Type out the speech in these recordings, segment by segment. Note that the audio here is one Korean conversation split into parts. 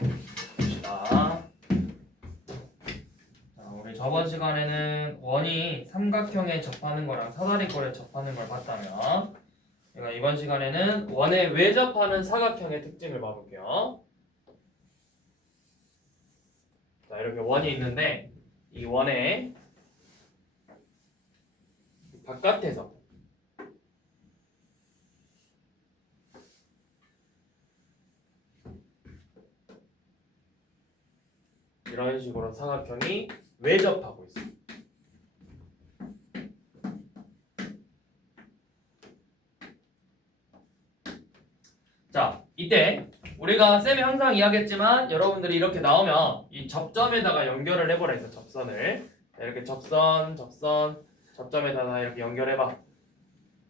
봅시다. 자, 우리 저번 시간에는 원이 삼각형에 접하는 거랑 사다리꼴에 접하는 걸 봤다면 제가 이번 시간에는 원에 왜 접하는 사각형의 특징을 봐볼게요. 자, 이렇게 원이 있는데 이 원의 바깥에서 이런 식으로 사각형이 왜 접하고 있어? 자, 이때 우리가 쌤이 항상 이야기했지만 여러분들이 이렇게 나오면 이 접점에다가 연결을 해보라 해서 접선을 이렇게 접점에다가 이렇게 연결해봐.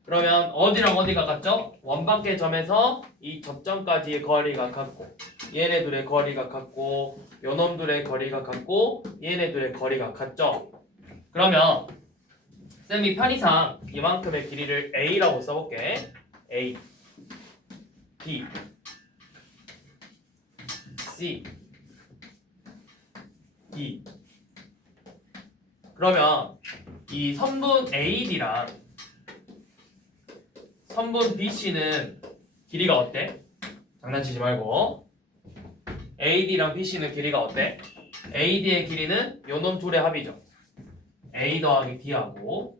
그러면 어디랑 어디가 같죠? 원 밖의 점에서 이 접점까지의 거리가 같고 얘네들의 거리가 같고 요놈들의 거리가 같고 얘네들의 거리가 같죠? 그러면 쌤이 편의상 이만큼의 길이를 A라고 써볼게. A, B, C, D. 그러면 이 선분 AD랑 선분 BC는 길이가 어때? 장난치지 말고. AD랑 BC는 길이가 어때? AD의 길이는 요놈 둘의 합이죠. A 더하기 D하고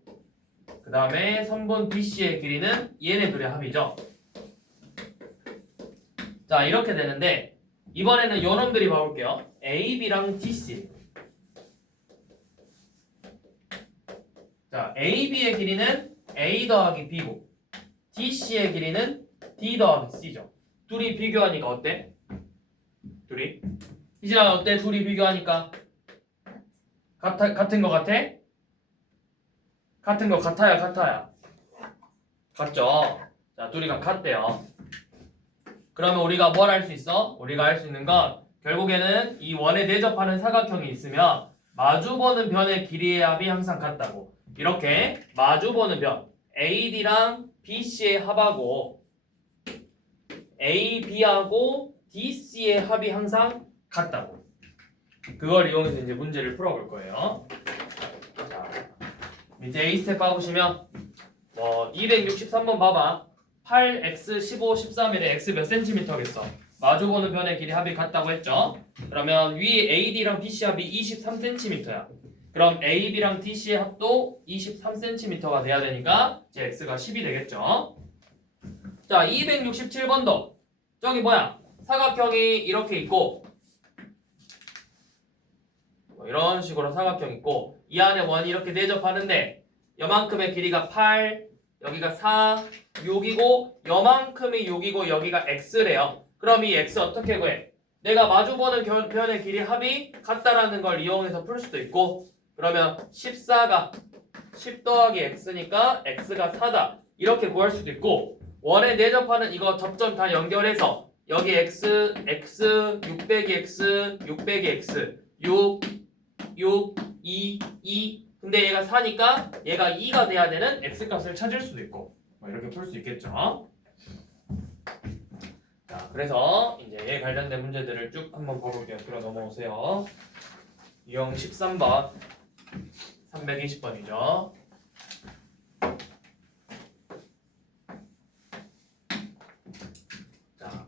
그 다음에 선분 BC의 길이는 얘네 둘의 합이죠. 자, 이렇게 되는데 이번에는 요놈들이 봐볼게요. AB랑 DC. 자, AB의 길이는 A 더하기 B고 DC의 길이는 D 더하기 C죠. 둘이 비교하니까 어때? 둘이? 이지랑 어때? 둘이 비교하니까 같은 거 같아? 같은 거 같아야? 같죠? 자, 둘이가 같대요. 그러면 우리가 뭘 할 수 있어? 우리가 할 수 있는 건 결국에는 이 원에 내접하는 사각형이 있으면 마주보는 변의 길이의 합이 항상 같다고. 이렇게 마주보는 변 AD랑 BC의 합하고 AB하고 DC의 합이 항상 같다고. 그걸 이용해서 이제 문제를 풀어볼 거예요. 자, 밑에 A 스텝 봐보시면 263번 봐봐. 8x 15 13일에 x 몇 센티미터겠어? 마주보는 변의 길이 합이 같다고 했죠? 그러면 위 AD랑 BC 합이 23cm야. 그럼 AB랑 DC의 합도 23cm가 돼야 되니까 이제 x가 10이 되겠죠? 자, 267번도 저기 뭐야? 사각형이 이렇게 있고 이런 식으로 사각형 있고 이 안에 원이 이렇게 내접하는데 요만큼의 길이가 8, 여기가 4, 6이고 요만큼이 6이고 여기가 x래요. 그럼 이 x 어떻게 구해? 내가 마주보는 변의 길이 합이 같다라는 걸 이용해서 풀 수도 있고 그러면 14가 10 더하기 x니까 x가 4다 이렇게 구할 수도 있고 원에 내접하는 이거 접점 다 연결해서 여기 x, 6 빼기 x, 6 빼기 x 6, 2, 2 근데 얘가 4니까 얘가 2가 돼야 되는 x값을 찾을 수도 있고 이렇게 풀 수 있겠죠. 자, 그래서 이제 얘 관련된 문제들을 쭉 한번 봐볼게요. 들어 넘어오세요. 유형 13번 320번이죠. 자,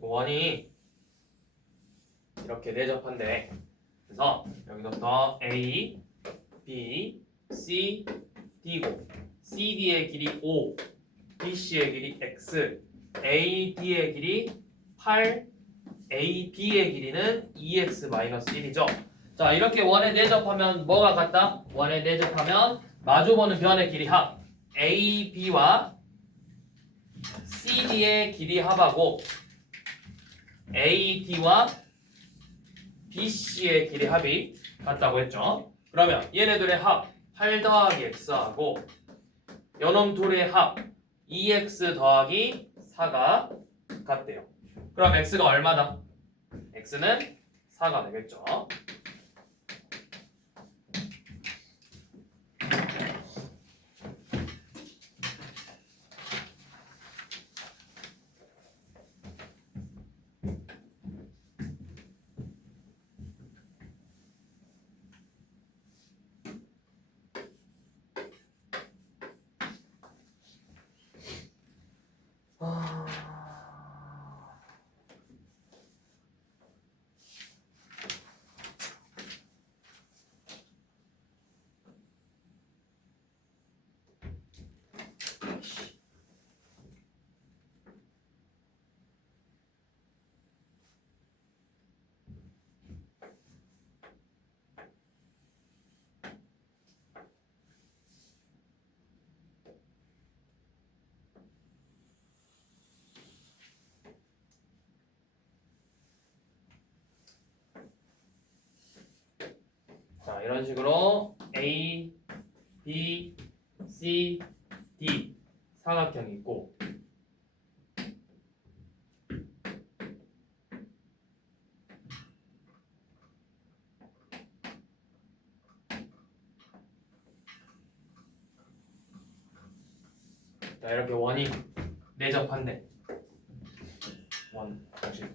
원이 이렇게 내접한데 그래서 여기서부터 A, B, C, D고 CD의 길이 5, BC의 길이 X, AD의 길이 8, AB의 길이는 2X-1이죠. 자, 이렇게 원에 내접하면 뭐가 같다? 원에 내접하면 마주보는 변의 길이 합 AB와 CD의 길이 합하고 AD와 BC의 길이 합이 같다고 했죠. 그러면 얘네들의 합 8 더하기 X하고 요놈 둘의 합 2X 더하기 4가 같대요. 그럼 X가 얼마다? X는 4가 되겠죠. 자, 이런 식으로 A, B, C, D 사각형이 있고 자, 이렇게 원이 내접한대. 원 공식.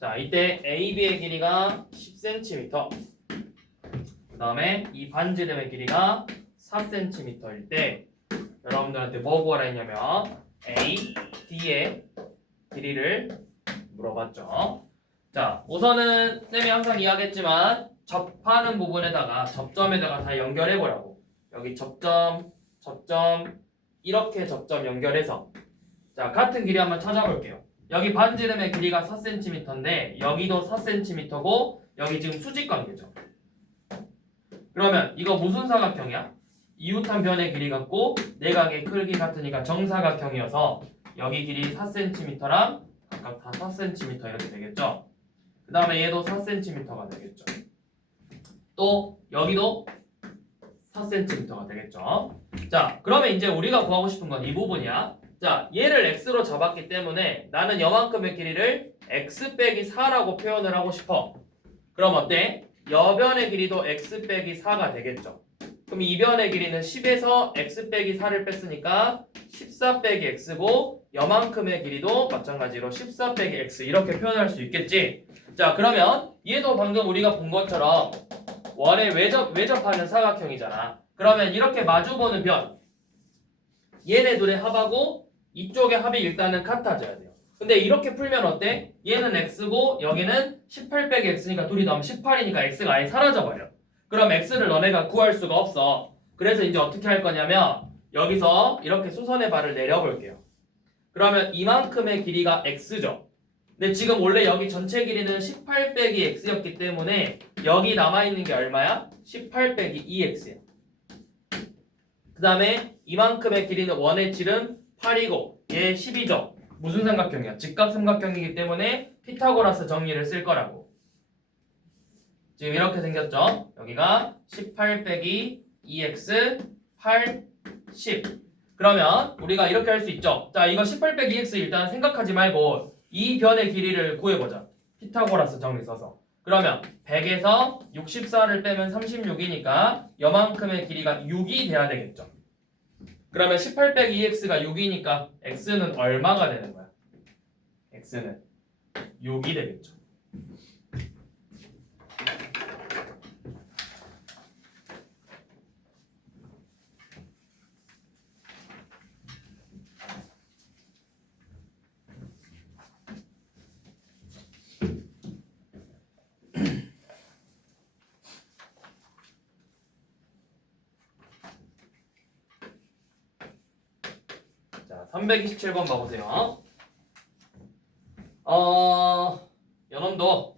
자, 이때 AB의 길이가 10cm, 그 다음에 이 반지름의 길이가 4cm일 때 여러분들한테 뭐 구하라 했냐면 A, D의 길이를 물어봤죠. 자, 우선은 쌤이 항상 이야기했지만 접하는 부분에다가 접점에다가 다 연결해보라고. 여기 접점, 접점, 이렇게 접점 연결해서 자, 같은 길이 한번 찾아볼게요. 여기 반지름의 길이가 4cm인데 여기도 4cm고 여기 지금 수직관계죠. 그러면 이거 무슨 사각형이야? 이웃한 변의 길이 같고 내각의 크기 같으니까 정사각형이어서 여기 길이 4cm랑 각각 다 4cm 이렇게 되겠죠. 그 다음에 얘도 4cm가 되겠죠. 또 여기도 4cm가 되겠죠. 자, 그러면 이제 우리가 구하고 싶은 건 이 부분이야. 자, 얘를 x로 잡았기 때문에 나는 여만큼의 길이를 x 빼기 4라고 표현을 하고 싶어. 그럼 어때? 여변의 길이도 x 빼기 4가 되겠죠. 그럼 이 변의 길이는 10에서 x 빼기 4를 뺐으니까 14 빼기 x고 여만큼의 길이도 마찬가지로 14 빼기 x 이렇게 표현할 수 있겠지. 자, 그러면 얘도 방금 우리가 본 것처럼 원에 외접하는 사각형이잖아. 그러면 이렇게 마주보는 변 얘네 둘의 합하고 이쪽의 합이 일단은 같아져야 돼요. 근데 이렇게 풀면 어때? 얘는 x고 여기는 18 빼기 x니까 둘이 더하면 18이니까 x가 아예 사라져버려. 그럼 x를 너네가 구할 수가 없어. 그래서 이제 어떻게 할 거냐면 여기서 이렇게 수선의 발을 내려볼게요. 그러면 이만큼의 길이가 x죠. 근데 지금 원래 여기 전체 길이는 18 빼기 x였기 때문에 여기 남아있는 게 얼마야? 18 빼기 2x야. 그 다음에 이만큼의 길이는 원의 질은 8이고 얘 10이죠. 무슨 삼각형이야? 직각삼각형이기 때문에 피타고라스 정리를 쓸 거라고. 지금 이렇게 생겼죠? 여기가 18 빼기 2x 8, 10. 그러면 우리가 이렇게 할 수 있죠. 자, 이거 18 빼기 2x 일단 생각하지 말고 이 변의 길이를 구해보자. 피타고라스 정리 써서. 그러면 100에서 64를 빼면 36이니까 여만큼의 길이가 6이 돼야 되겠죠. 그러면 18 빼기 2x가 6이니까 x는 얼마가 되는 거야? x는 6이 되겠죠. 자, 327번 봐보세요. 연원도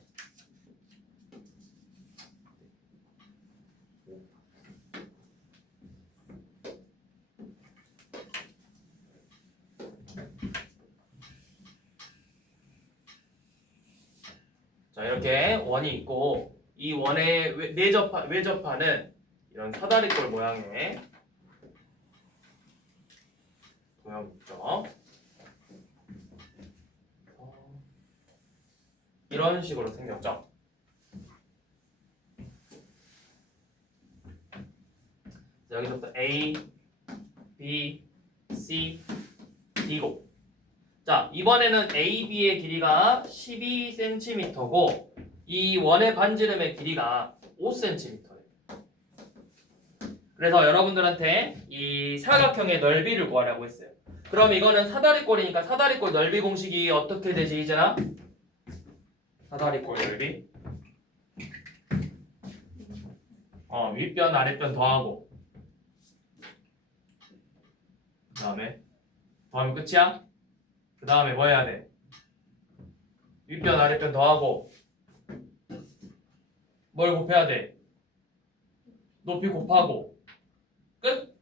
자, 이렇게 원이 있고 이 원에 외접하는 이런 사다리꼴 모양의 도형 있죠. 이런 식으로 생겼죠. 여기서부터 A, B, C, D고. 자, 이번에는 AB의 길이가 12cm고 이 원의 반지름의 길이가 5cm예요. 그래서 여러분들한테 이 사각형의 넓이를 구하라고 했어요. 그럼 이거는 사다리꼴이니까 사다리꼴 넓이 공식이 어떻게 되지, 이제나? 사다리꼴 넓이. 윗변 아랫변 더하고 그 다음에 더하면 끝이야? 그 다음에 뭐 해야 돼? 윗변 아랫변 더하고 뭘 곱해야 돼? 높이 곱하고 끝?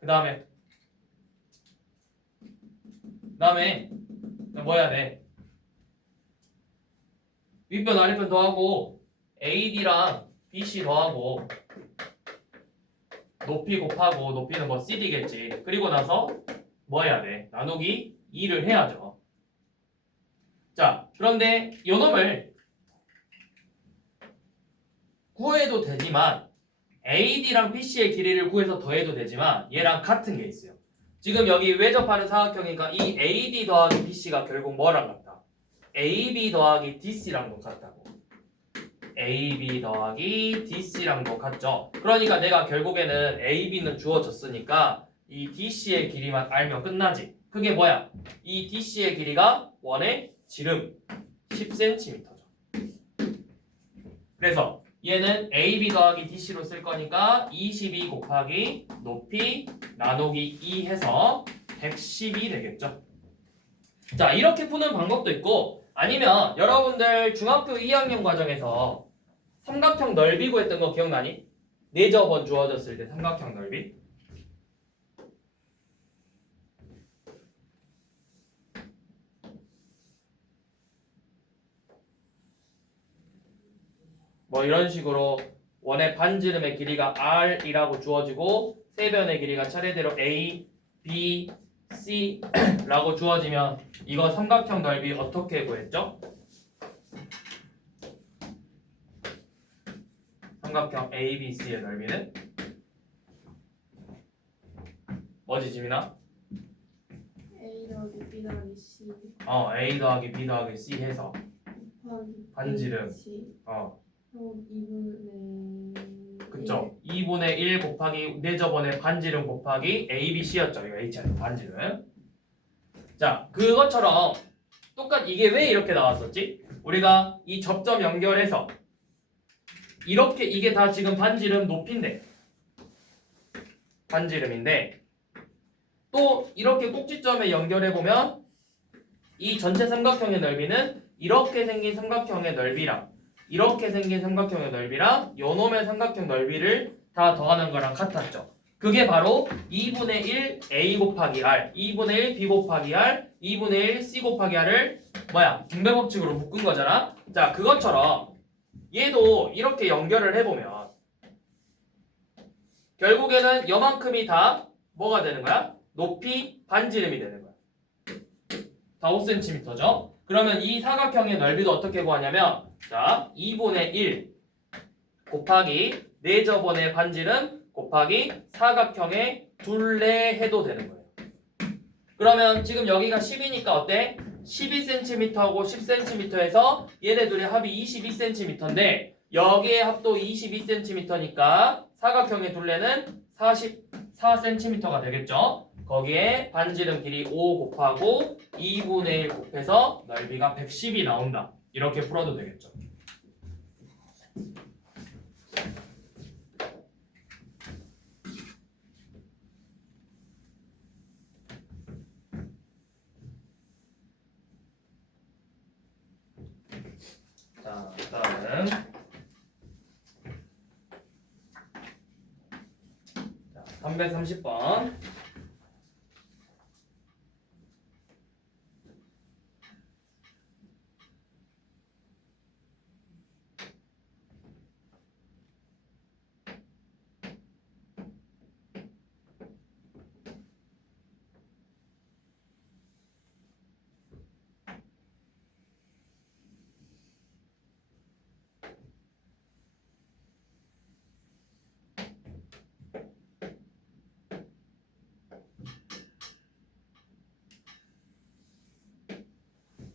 그 다음에 뭐 해야 돼? 윗변 아랫변 더하고 AD랑 BC 더하고 높이 곱하고 높이는 뭐 CD겠지. 그리고 나서 뭐 해야 돼? 나누기 2를 해야죠. 자, 그런데 요 놈을 구해도 되지만 AD랑 BC의 길이를 구해서 더해도 되지만 얘랑 같은 게 있어요. 지금 여기 외접하는 사각형이니까 이 AD 더하기 BC가 결국 뭐랑 같다? AB 더하기 DC랑도 같다고. AB 더하기 DC랑도 같죠. 그러니까 내가 결국에는 AB는 주어졌으니까 이 DC의 길이만 알면 끝나지. 그게 뭐야? 이 DC의 길이가 원의 지름 10cm죠. 그래서 얘는 AB 더하기 DC로 쓸 거니까 22 곱하기 높이 나누기 2 해서 110이 되겠죠. 자, 이렇게 푸는 방법도 있고 아니면 여러분들 중학교 2학년 과정에서 삼각형 넓이 구했던 거 기억나니? 4저번 주어졌을 때 삼각형 넓이. 뭐 이런 식으로 원의 반지름의 길이가 R이라고 주어지고 세변의 길이가 차례대로 A, B, C 라고 주어지면 이거 삼각형 넓이 어떻게 구했죠? 삼각형 ABC의 넓이는 뭐지, 지민아? A 더하기 B 더하기 C A 더하기 B 더하기 C 해서 곱하기 반지름. C 어, 그리고 2분의 그쵸? 2분의 1 곱하기 내저번에 반지름 곱하기 ABC였죠. 이거 H야, 반지름. 자, 그것처럼 이게 왜 이렇게 나왔었지? 우리가 이 접점 연결해서 이렇게 이게 다 지금 반지름 높이인데 반지름인데 또 이렇게 꼭지점에 연결해보면 이 전체 삼각형의 넓이는 이렇게 생긴 삼각형의 넓이랑 이렇게 생긴 삼각형의 넓이랑 요놈의 삼각형 넓이를 다 더하는 거랑 같았죠. 그게 바로 2분의 1 A 곱하기 R, 2분의 1 B 곱하기 R, 2분의 1 C 곱하기 R을 분배법칙으로 묶은 거잖아. 자, 그것처럼 얘도 이렇게 연결을 해보면 결국에는 요만큼이 다 뭐가 되는 거야? 높이 반지름이 되는 거야. 다 5cm죠. 그러면 이 사각형의 넓이도 어떻게 구하냐면 자, 2분의 1 곱하기 내저번의 반지름 곱하기 사각형의 둘레 해도 되는 거예요. 그러면 지금 여기가 10이니까 어때? 12cm하고 10cm에서 얘네들의 합이 22cm인데 여기의 합도 22cm니까 사각형의 둘레는 44cm가 되겠죠. 거기에 반지름 길이 5 곱하고 2분의 1 곱해서 넓이가 110이 나온다. 이렇게 풀어도 되겠죠. 자, 다음은 330번.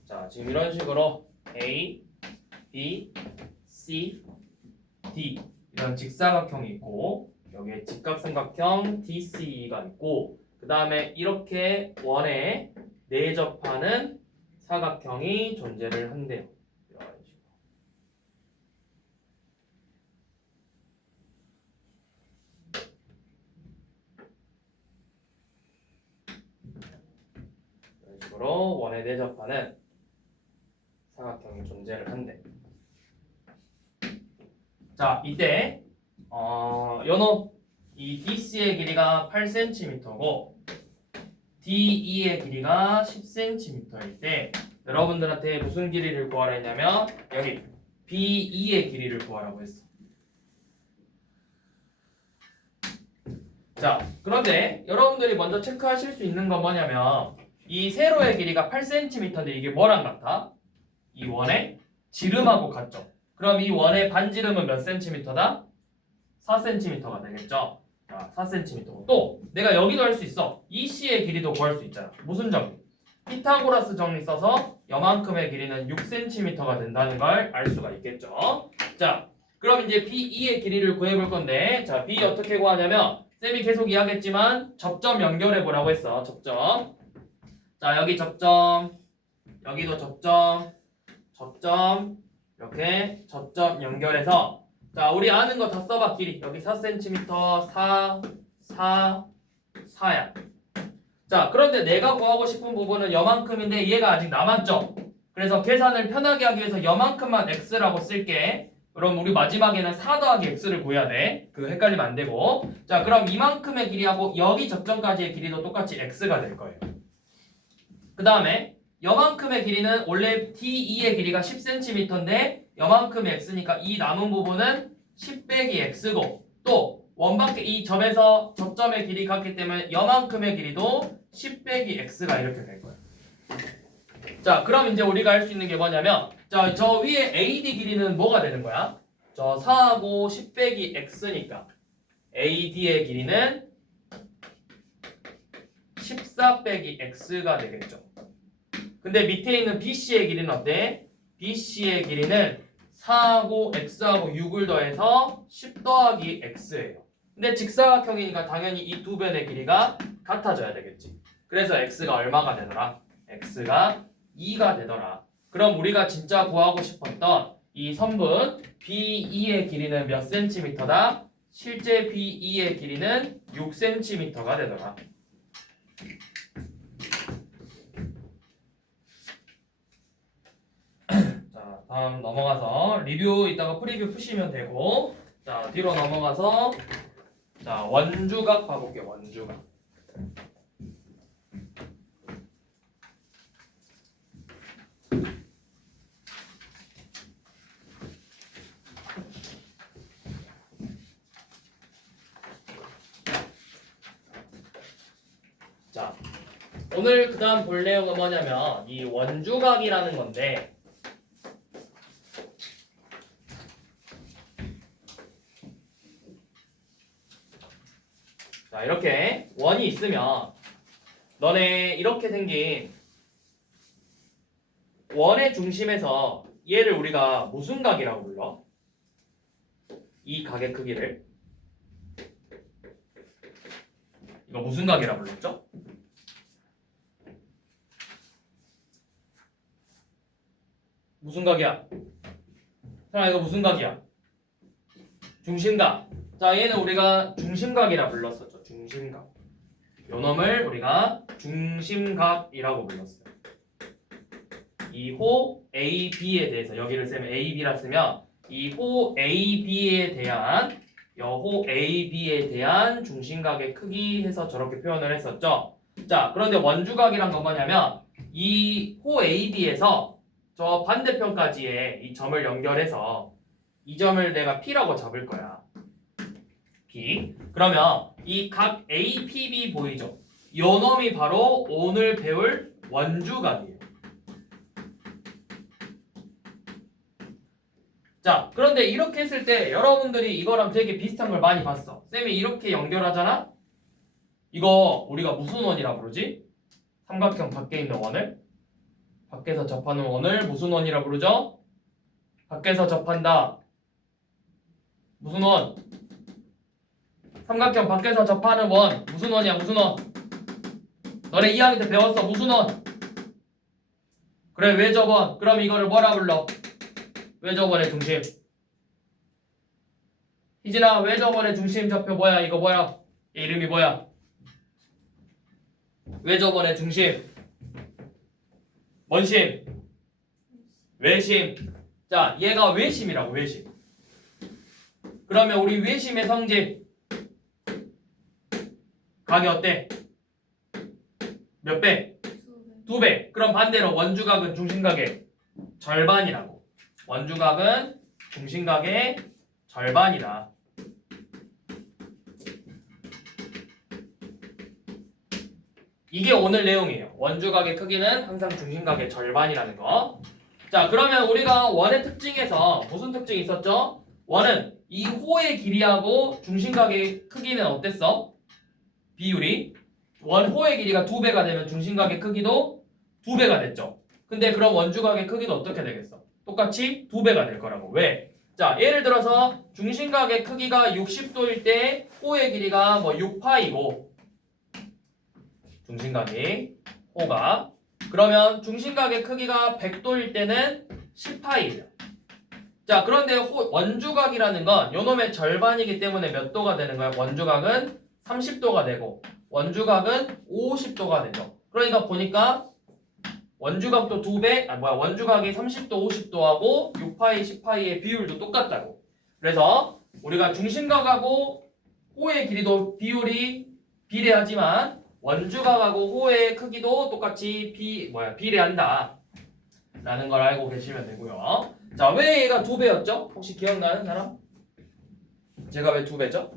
자, 지금 이런 식으로 A, B, C, D 이런 직사각형이 있고 여기에 직각삼각형 DC가 있고 그 다음에 이렇게 원에 내접하는 사각형이 존재를 한대요. 이런 식으로. 이런 식으로 원에 내접하는 사각형이 존재를 한대. 자, 이때 요놈 이 DC의 길이가 8cm고 DE의 길이가 10cm일 때 여러분들한테 무슨 길이를 구하라 했냐면 여기 BE의 길이를 구하라고 했어. 자, 그런데 여러분들이 먼저 체크하실 수 있는 건 뭐냐면 이 세로의 길이가 8cm인데 이게 뭐랑 같아? 이 원의 지름하고 같죠? 그럼 이 원의 반지름은 몇 cm다? 4cm가 되겠죠? 자, 4cm고 또 내가 여기도 할 수 있어. EC의 길이도 구할 수 있잖아. 무슨 정리? 피타고라스 정리 써서 요만큼의 길이는 6cm가 된다는 걸 알 수가 있겠죠? 자, 그럼 이제 BE의 길이를 구해볼 건데 자, B 어떻게 구하냐면 쌤이 계속 이야기했지만 접점 연결해 보라고 했어. 접점. 자, 여기 접점, 여기도 접점, 접점, 이렇게 접점 연결해서 자, 우리 아는 거 다 써봐. 길이 여기 4cm, 4, 4, 4야. 자, 그런데 내가 구하고 싶은 부분은 여만큼인데 얘가 아직 남았죠? 그래서 계산을 편하게 하기 위해서 여만큼만 x라고 쓸게. 그럼 우리 마지막에는 4 더하기 x를 구해야 돼. 그거 헷갈리면 안 되고. 자, 그럼 이만큼의 길이하고 여기 접점까지의 길이도 똑같이 x가 될 거예요. 그 다음에 여만큼의 길이는 원래 DE의 길이가 10cm인데 여만큼의 x니까 이 남은 부분은 10 빼기 x고 또 원밖에 이 점에서 접점의 길이 같기 때문에 여만큼의 길이도 10 빼기 x가 이렇게 될 거예요. 자, 그럼 이제 우리가 할 수 있는 게 뭐냐면 자, 저 위에 AD 길이는 뭐가 되는 거야? 저 4하고 10 빼기 x니까 AD의 길이는 14 빼기 x가 되겠죠. 근데 밑에 있는 BC의 길이는 어때? BC의 길이는 4하고 x하고 6을 더해서 10 더하기 x예요. 근데 직사각형이니까 당연히 이 두 변의 길이가 같아져야 되겠지. 그래서 x가 얼마가 되더라? x가 2가 되더라. 그럼 우리가 진짜 구하고 싶었던 이 선분 BE의 길이는 몇 cm다? 실제 BE의 길이는 6cm가 되더라. 자, 다음 넘어가서 리뷰 이따가 프리뷰 푸시면 되고 자, 뒤로 넘어가서 자, 원주각 봐볼게요. 원주각. 자, 오늘 그 다음 볼 내용은 뭐냐면 이 원주각이라는 건데 자, 이렇게 원이 있으면 너네 이렇게 생긴 원의 중심에서 얘를 우리가 무슨 각이라고 불러? 이 각의 크기를 이거 무슨 각이라고 불렀죠? 무슨 각이야? 자, 이거 무슨 각이야? 중심각. 자, 얘는 우리가 중심각이라 불렀었죠. 중심각. 요 놈을 우리가 중심각이라고 불렀어요. 이 호 AB에 대해서 여기를 쓰면 AB라 쓰면 이 호 AB에 대한 여호 AB에 대한 중심각의 크기 해서 저렇게 표현을 했었죠. 자, 그런데 원주각이란 건 뭐냐면 이 호 AB에서 저 반대편까지의 이 점을 연결해서 이 점을 내가 P라고 잡을 거야. P. 그러면 이 각 APB 보이죠? 요 놈이 바로 오늘 배울 원주각이에요. 자, 그런데 이렇게 했을 때 여러분들이 이거랑 되게 비슷한 걸 많이 봤어. 쌤이 이렇게 연결하잖아? 이거 우리가 무슨 원이라 부르지? 삼각형 밖에 있는 원을? 밖에서 접하는 원을 무슨 원이라 부르죠? 밖에서 접한다. 무슨 원? 삼각형 밖에서 접하는 원. 무슨 원이야? 무슨 원? 너네 2학년 때 배웠어. 무슨 원? 그래, 외접원. 그럼 이거를 뭐라 불러? 외접원의 중심. 희진아, 외접원의 중심 좌표 뭐야? 이거 뭐야? 얘 이름이 뭐야? 외접원의 중심. 원심. 외심. 자, 얘가 외심이라고, 외심. 그러면 우리 외심의 성질. 각이 어때? 몇 배? 2배. 그럼 반대로 원주각은 중심각의 절반이라고. 원주각은 중심각의 절반이다. 이게 오늘 내용이에요. 원주각의 크기는 항상 중심각의 절반이라는 거. 자, 그러면 우리가 원의 특징에서 무슨 특징이 있었죠? 원은 이 호의 길이하고 중심각의 크기는 어땠어? 비율이 원 호의 길이가 2배가 되면 중심각의 크기도 2배가 됐죠. 근데 그럼 원주각의 크기도 어떻게 되겠어? 똑같이 2배가 될 거라고. 왜? 자, 예를 들어서 중심각의 크기가 60도일 때 호의 길이가 뭐 6파이고 중심각이 호가 그러면 중심각의 크기가 100도일 때는 10파이예요. 자, 그런데 원주각이라는 건 요놈의 절반이기 때문에 몇 도가 되는 거야? 원주각은 30도가 되고 원주각은 50도가 되죠. 그러니까 보니까 원주각도 2배, 원주각이 30도, 50도하고 6파이, 10파이의 비율도 똑같다고. 그래서 우리가 중심각하고 호의 길이도 비율이 비례하지만 원주각하고 호의 크기도 똑같이 비례한다. 라는 걸 알고 계시면 되고요. 자, 왜 얘가 2배였죠? 혹시 기억나는 사람? 제가 왜 2배죠?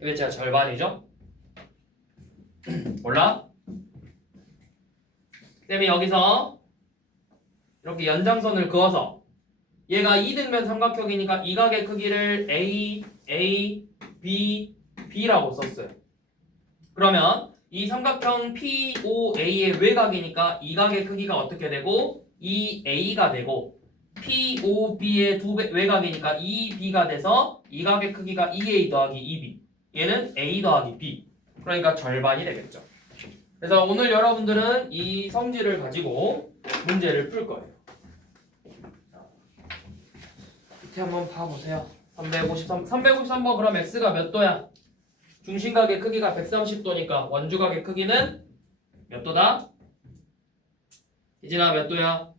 이게 제가 절반이죠? 몰라? 쌤이 여기서 이렇게 연장선을 그어서 얘가 2등변 삼각형이니까 이 각의 크기를 A, A, B, B라고 썼어요. 그러면 이 삼각형 POA의 외곽이니까 이 각의 크기가 어떻게 되고 2A가 되고 POB의 외곽이니까 2B가 돼서 이 각의 크기가 2A 더하기 2B 얘는 A 더하기 B 그러니까 절반이 되겠죠. 그래서 오늘 여러분들은 이 성질을 가지고 문제를 풀 거예요. 밑에 한번 봐보세요. 353번 그럼 X가 몇 도야? 중심각의 크기가 130도니까 원주각의 크기는 몇 도다? 희진아 몇 도야?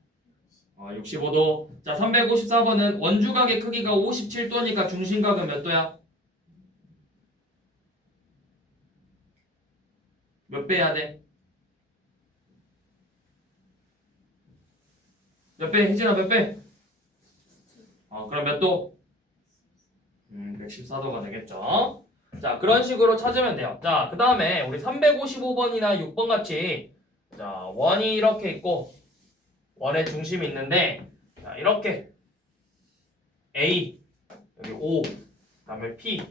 65도. 자, 354번은 원주각의 크기가 57도니까 중심각은 몇 도야? 몇 배 해야 돼? 몇 배? 희진아 몇 배? 그럼 몇 도? 114도가 되겠죠. 자, 그런 식으로 찾으면 돼요. 자, 그 다음에 우리 355번이나 6번 같이 자, 원이 이렇게 있고 원의 중심이 있는데 자, 이렇게 A 여기 O 그다음에 P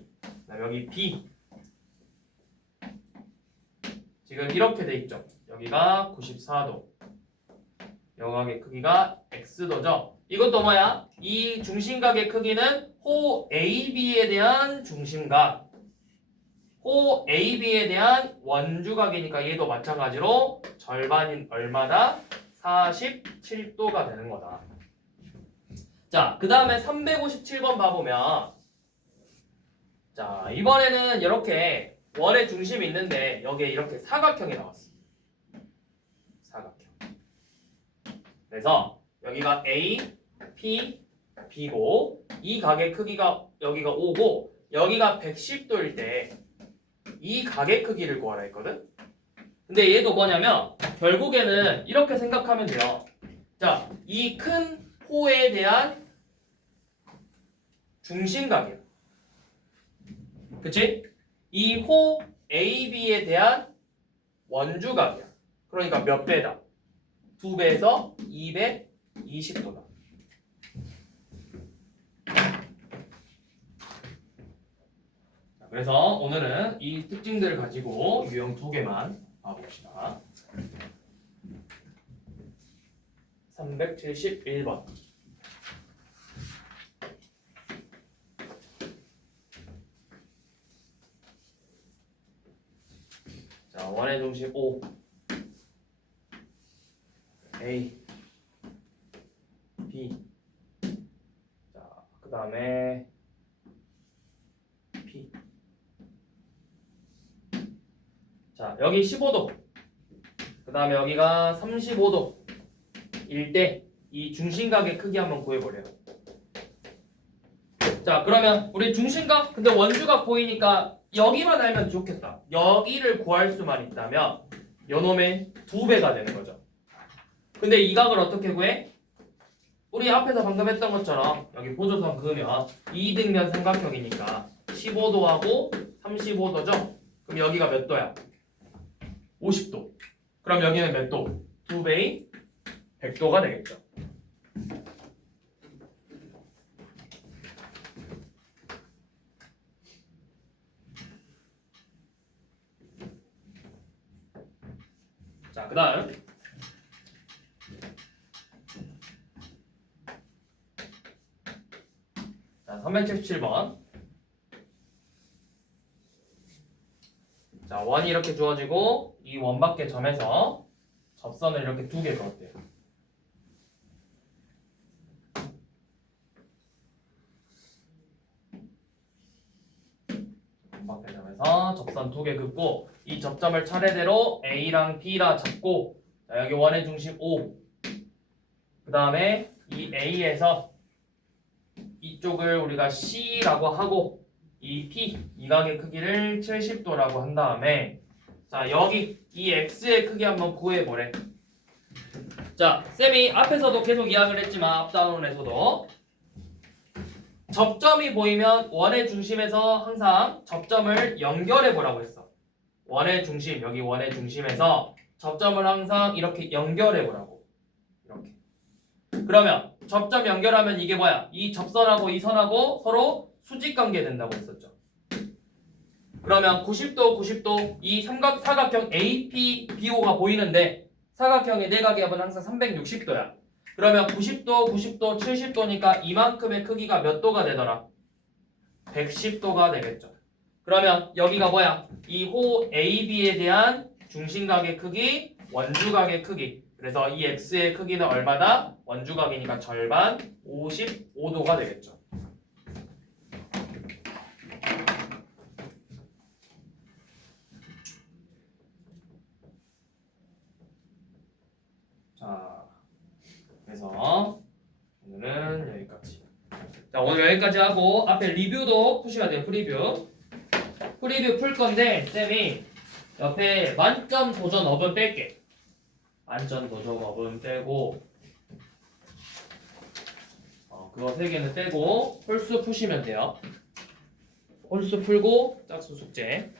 그다음에 여기 B 지금 이렇게 돼 있죠. 여기가 94도 여각의 크기가 X도죠. 이것도 뭐야? 이 중심각의 크기는 호 AB에 대한 중심각 호 AB에 대한 원주각이니까 얘도 마찬가지로 절반인 얼마다? 47도가 되는 거다. 자, 그 다음에 357번 봐보면 자, 이번에는 이렇게 원의 중심이 있는데 여기에 이렇게 사각형이 나왔어. 사각형. 그래서 여기가 A, P, B고 이 각의 크기가 여기가 5고 여기가 110도일 때 이 각의 크기를 구하라 했거든. 근데 얘도 뭐냐면 결국에는 이렇게 생각하면 돼요. 자, 이 큰 호에 대한 중심각이야. 그치? 이 호 AB에 대한 원주각이야. 그러니까 몇 배다? 2배에서 220도다. 그래서 오늘은 이 특징들을 가지고 유형 2개만 봐봅시다. 371번. 자, 원의 중심 O A B. 자, 그 다음에 P. 자, 여기 15도. 그 다음에 여기가 35도. 일 때 이 중심각의 크기 한번 구해보래요. 자, 그러면 우리 중심각, 근데 원주각 보이니까 여기만 알면 좋겠다. 여기를 구할 수만 있다면 요놈의 2배가 되는 거죠. 근데 이 각을 어떻게 구해? 우리 앞에서 방금 했던 것처럼 여기 보조선 그으면 이등변 삼각형이니까 15도하고 35도죠? 그럼 여기가 몇 도야? 50도. 그럼 여기는 몇 도? 2배인 100도가 되겠죠. 자, 그 다음 자, 377번. 자, 원이 이렇게 주어지고 이 원밖의 점에서 접선을 이렇게 2개 그었대요. 원밖의 점에서 접선 2개 긋고 이 접점을 차례대로 A랑 B라 잡고 자, 여기 원의 중심 O 그 다음에 이 A에서 이쪽을 우리가 C라고 하고 이 P 이 각의 크기를 70도라고 한 다음에 자 여기 이 X의 크기 한번 구해보래. 자 쌤이 앞에서도 계속 이야기를 했지만 앞다운에서도 접점이 보이면 원의 중심에서 항상 접점을 연결해 보라고 했어. 원의 중심 여기 원의 중심에서 접점을 항상 이렇게 연결해 보라고. 이렇게. 그러면 접점 연결하면 이게 뭐야? 이 접선하고 이 선하고 서로 수직관계 된다고 했었죠. 그러면 90도 90도 이 사각형 AP, BO가 보이는데 사각형의 내각의 합은 항상 360도야. 그러면 90도, 90도, 70도니까 이만큼의 크기가 몇 도가 되더라? 110도가 되겠죠. 그러면 여기가 뭐야? 이 호 AB에 대한 중심각의 크기, 원주각의 크기. 그래서 이 X의 크기는 얼마다? 원주각이니까 절반 55도가 되겠죠. 자, 그래서 오늘은 여기까지. 자, 오늘 여기까지 하고 앞에 리뷰도 푸셔야 돼요. 프리뷰 풀 건데 쌤이 옆에 만점 도전 업은 뺄게. 만점 도전 업은 빼고 그거 3개는 떼고 홀수 푸시면 돼요. 홀수 풀고 짝수 숙제.